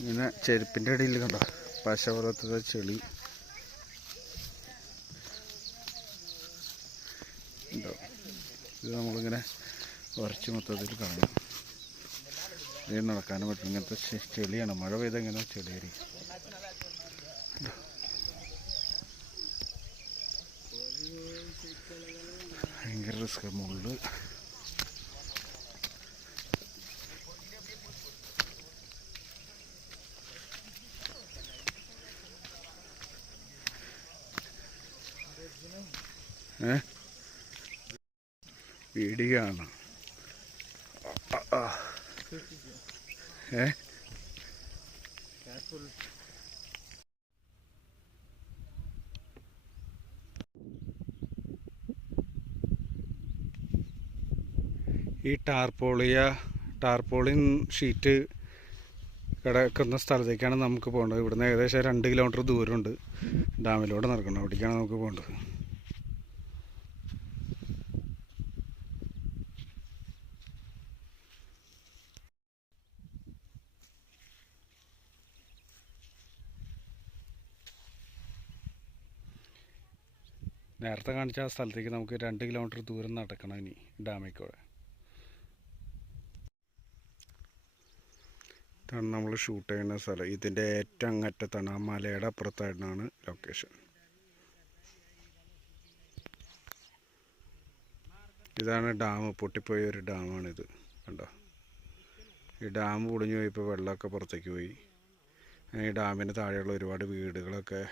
ഇങ്ങനെ ചെരുപ്പിന്റെ ഇടയിൽ കണ്ടോ? പശ പോലത്തെ ചെളി. ഉണ്ടോ ഇത് നമ്മളിങ്ങനെ ഉറച്ച് മൊത്തത്തിൽ കാണും ഇത് നടക്കാനും പറ്റും. ഇങ്ങനത്തെ ചെളിയാണ്. മഴ പെയ്ത ഇങ്ങനെ ചെളിയായിരിക്കും? ഭയങ്കര റിസ്ക്. മുള്ള്. ഏ? ഈ ടാർപോളിയ ടാർപോളിൻ ഷീറ്റ് കിടക്കുന്ന സ്ഥലത്തേക്കാണ് നമുക്ക് പോകേണ്ടത്. ഇവിടുന്ന് ഏകദേശം രണ്ട് കിലോമീറ്റർ ദൂരമുണ്ട്. ഡാമിലൂടെ നടക്കണം. അവിടേക്കാണ് നമുക്ക് പോകേണ്ടത്. നേരത്തെ കാണിച്ച ആ സ്ഥലത്തേക്ക് നമുക്ക് രണ്ട് കിലോമീറ്റർ ദൂരം നടക്കണം ഇനി ഡാമിൽ ഇതാണ് നമ്മൾ ഷൂട്ട് ചെയ്യുന്ന സ്ഥലം. ഇതിന്റെ ഏറ്റവും അങ്ങറ്റത്താണ് ആ മലയുടെ അപ്പുറത്തായിട്ടാണ് ലൊക്കേഷൻ ഇതാണ് ഡാം പൊട്ടിപ്പോയ ഒരു ഡാമാണിത് കണ്ടോ? ഈ ഡാം പൊടിഞ്ഞു പോയി ഇപ്പോൾ വെള്ളമൊക്കെ പുറത്തേക്ക് പോയി. ഈ ഡാമിന് താഴെയുള്ള ഒരുപാട് വീടുകളൊക്കെ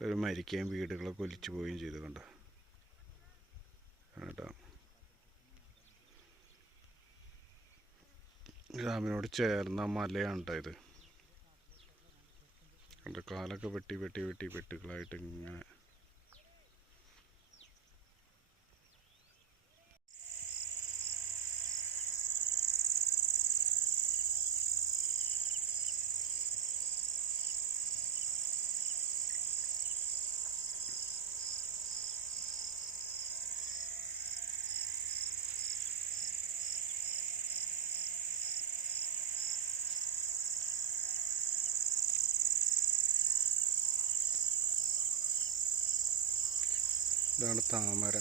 മരിക്കുകയും വീടുകളൊക്കെ ഒലിച്ചു പോവുകയും ചെയ്തു കണ്ടോ? കേട്ടോ ഡാമിനോട് ചേർന്ന മലയാണ് ട്ടോ ഇത്? കണ്ടോ? കാലൊക്കെ വെട്ടി വെട്ടി വെട്ടി വെട്ടുകളായിട്ട് ഇങ്ങനെ ഇതാണ് താമര.